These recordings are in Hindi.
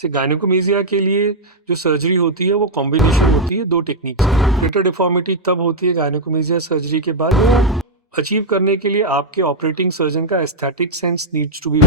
से गायनेकोमेजिया के लिए जो सर्जरी होती है वो कॉम्बिनेशन होती है दो टेक्निक से। ग्रेटर डिफॉर्मिटी तब होती है गायनेकोमेजिया सर्जरी के बाद, वो अचीव करने के लिए आपके ऑपरेटिंग सर्जन का aesthetic sense needs to be.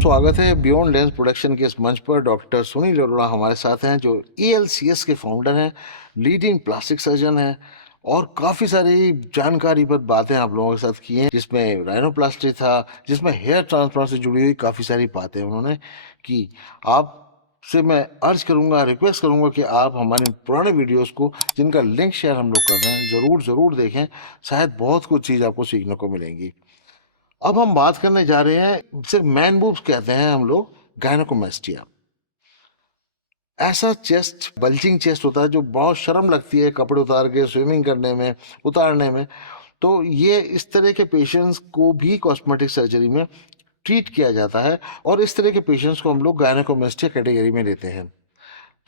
स्वागत है बियॉन्ड लेंस प्रोडक्शन के इस मंच पर। डॉक्टर सुनील अरोड़ा हमारे साथ हैं, जो ELCS के फाउंडर हैं, लीडिंग प्लास्टिक सर्जन हैं और काफ़ी सारी जानकारी पर बातें आप लोगों के साथ की हैं, जिसमें राइनोप्लास्टी था, जिसमें हेयर ट्रांसप्लांट से जुड़ी हुई काफ़ी सारी बातें उन्होंने की। आपसे मैं अर्ज करूंगा, रिक्वेस्ट करूंगा कि आप हमारे पुराने वीडियोस को, जिनका लिंक शेयर हम लोग कर रहे हैं, ज़रूर देखें। शायद बहुत कुछ चीज़ आपको सीखने को मिलेंगी। अब हम बात करने जा रहे हैं, सिर्फ मैन बूब्स कहते हैं हम लोग, गायनेकोमेस्टिया। ऐसा चेस्ट, बल्जिंग चेस्ट होता है जो बहुत शर्म लगती है कपड़े उतार के स्विमिंग करने में, उतारने में। तो ये इस तरह के पेशेंट्स को भी कॉस्मेटिक सर्जरी में ट्रीट किया जाता है और इस तरह के पेशेंट्स को हम लोग गायनेकोमेस्टिया कैटेगरी में लेते हैं।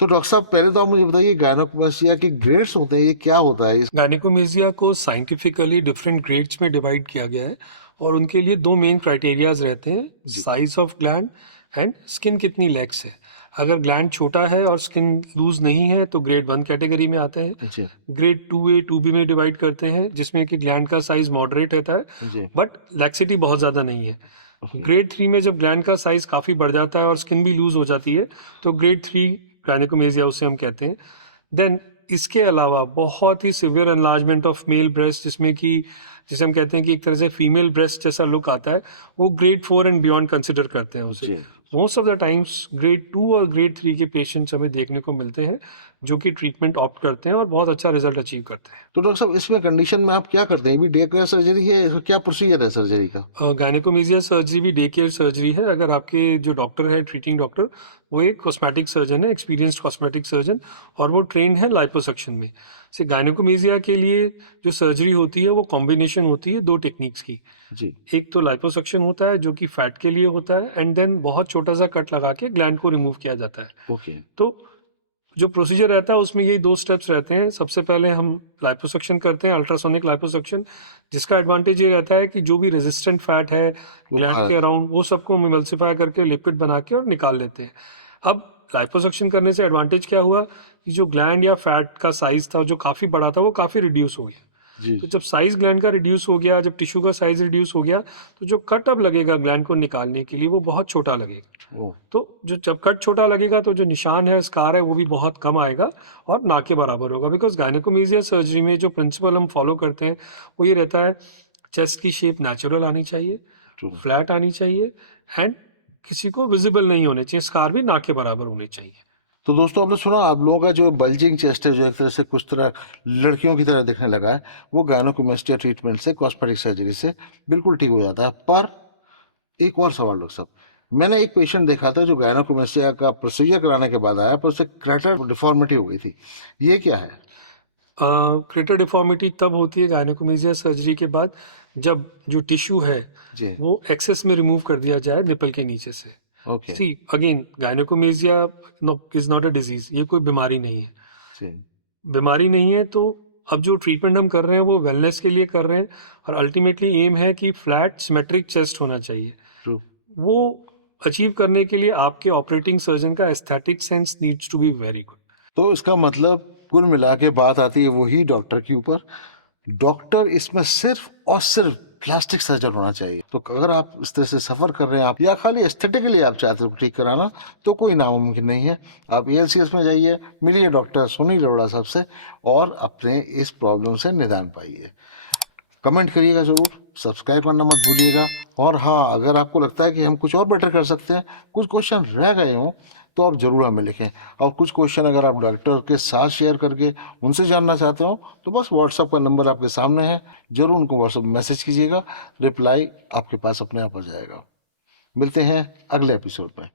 तो डॉक्टर साहब, पहले तो आप मुझे बताइए, गायनेकोमेस्टिया के ग्रेड्स होते हैं, ये क्या होता है? गायनेकोमेजिया को साइंटिफिकली डिफरेंट ग्रेड्स में डिवाइड किया गया है और उनके लिए दो मेन क्राइटेरियाज रहते हैं, size of gland and skin कितनी लेग्स है। अगर ग्लैंड छोटा है और स्किन लूज नहीं है तो ग्रेड 1 कैटेगरी में आते हैं। ग्रेड 2A 2B में डिवाइड करते हैं, जिसमें कि ग्लैंड का साइज मॉडरेट रहता है बट लैक्सिटी बहुत ज़्यादा नहीं है। ग्रेड 3 में जब ग्लैंड का साइज काफ़ी बढ़ जाता है और स्किन भी लूज हो जाती है तो ग्रेड 3 गायनेकोमेजिया उसे हम कहते हैं। देन इसके अलावा बहुत ही severe enlargement of male breast, जिसे हम कहते हैं कि एक तरह से फीमेल ब्रेस्ट जैसा लुक आता है, वो ग्रेड 4 एंड बियॉन्ड कंसिडर करते हैं उसे। Most of the times grade 2 और ग्रेड 3 के पेशेंट्स हमें देखने को मिलते हैं जो कि ट्रीटमेंट ऑप्ट करते हैं और बहुत अच्छा रिजल्ट अचीव करते हैं। तो डॉक्टर साहब, इसमें कंडीशन में आप क्या करते हैं? भी डे केयर सर्जरी है, इसका क्या प्रोसीजर है सर्जरी का? गायनेकोमेजिया सर्जरी भी डे केयर सर्जरी है। अगर आपके जो डॉक्टर है, ट्रीटिंग डॉक्टर, वो एक कॉस्मेटिक सर्जन है, एक्सपीरियंस्ड कॉस्मेटिक सर्जन, और वो ट्रेंड है लाइपोसक्शन में। से गायनेकोमेजिया के लिए जो सर्जरी होती है वो कॉम्बिनेशन होती है दो टेक्निक्स की। एक तो लाइपोसक्शन होता है जो कि फैट के लिए होता है, एंड देन बहुत छोटा सा कट लगा के ग्लैंड को रिमूव किया जाता है। तो जो प्रोसीजर रहता है उसमें यही दो स्टेप्स रहते हैं। सबसे पहले हम लाइपोसक्शन करते हैं, अल्ट्रासोनिक लाइपोसक्शन, जिसका एडवांटेज ये रहता है कि जो भी रेजिस्टेंट फैट है ग्लैंड के अराउंड, वो सबको हम इमल्सिफाई करके लिक्विड बना के और निकाल लेते हैं। अब लाइपोसक्शन करने से एडवांटेज क्या हुआ कि जो ग्लैंड या फैट का साइज था जो काफ़ी बड़ा था वो काफ़ी रिड्यूस हो गया। तो जब साइज ग्लैंड का रिड्यूस हो गया, जब टिश्यू का साइज रिड्यूस हो गया, तो जो कट अब लगेगा ग्लैंड को निकालने के लिए वो बहुत छोटा लगेगा। तो जब कट छोटा लगेगा तो जो निशान है, स्कार है, वो भी बहुत कम आएगा और ना के बराबर होगा। बिकॉज गायनेकोमेजिया सर्जरी में जो प्रिंसिपल हम फॉलो करते हैं वो ये रहता है, चेस्ट की शेप नेचुरल आनी चाहिए, फ्लैट आनी चाहिए, एंड किसी को विजिबल नहीं होने चाहिए, स्कार भी ना के बराबर होने चाहिए। तो दोस्तों, आपने सुना, आप लोगों का जो बल्जिंग चेस्ट है, जो एक तरह से कुछ तरह लड़कियों की तरह दिखने लगा है, वो गायनेकोमेस्टिया ट्रीटमेंट से, कॉस्मेटिक सर्जरी से बिल्कुल ठीक हो जाता है। पर एक और सवाल डॉक्टर साहब, मैंने एक पेशेंट देखा था जो गायनेकोमेस्टिया का प्रोसीजर कराने के बाद आया, पर उसे क्रेटर डिफॉर्मिटी हो गई थी। ये क्या है? क्रेटर डिफॉर्मिटी तब होती है गायनेकोमेजिया सर्जरी के बाद जब जो टिश्यू है वो एक्सेस में रिमूव कर दिया जाए निपल के नीचे से। See again, gynaecomastia is not a disease, ये कोई बीमारी नहीं है। बीमारी नहीं है तो अब जो ट्रीटमेंट हम कर रहे हैं वो वेलनेस के लिए कर रहे हैं और अल्टीमेटली एम है कि फ्लैट सिमेट्रिक चेस्ट होना चाहिए। वो अचीव करने के लिए आपके ऑपरेटिंग सर्जन का aesthetic sense needs to be very good. तो इसका मतलब कुल मिला के बात आती है वही डॉक्टर के ऊपर। डॉक्टर इसमें सिर्फ और सिर्फ प्लास्टिक सर्जन होना चाहिए। तो अगर आप इस तरह से सफर कर रहे हैं, आप या खाली एस्थेटिकली आप चाहते हो ठीक कराना, तो कोई नामुमकिन नहीं है। आप ELCS में जाइए, मिलिए डॉक्टर सुनील अरोड़ा साहब से और अपने इस प्रॉब्लम से निदान पाइए। कमेंट करिएगा जरूर, सब्सक्राइब करना मत भूलिएगा। और हाँ, अगर आपको लगता है कि हम कुछ और बेटर कर सकते हैं, कुछ क्वेश्चन रह गए हों, तो आप ज़रूर हमें लिखें। और कुछ क्वेश्चन अगर आप डॉक्टर के साथ शेयर करके उनसे जानना चाहते हो, तो बस व्हाट्सअप का नंबर आपके सामने है, ज़रूर उनको व्हाट्सअप मैसेज कीजिएगा, रिप्लाई आपके पास अपने आप आ जाएगा। मिलते हैं अगले एपिसोड में।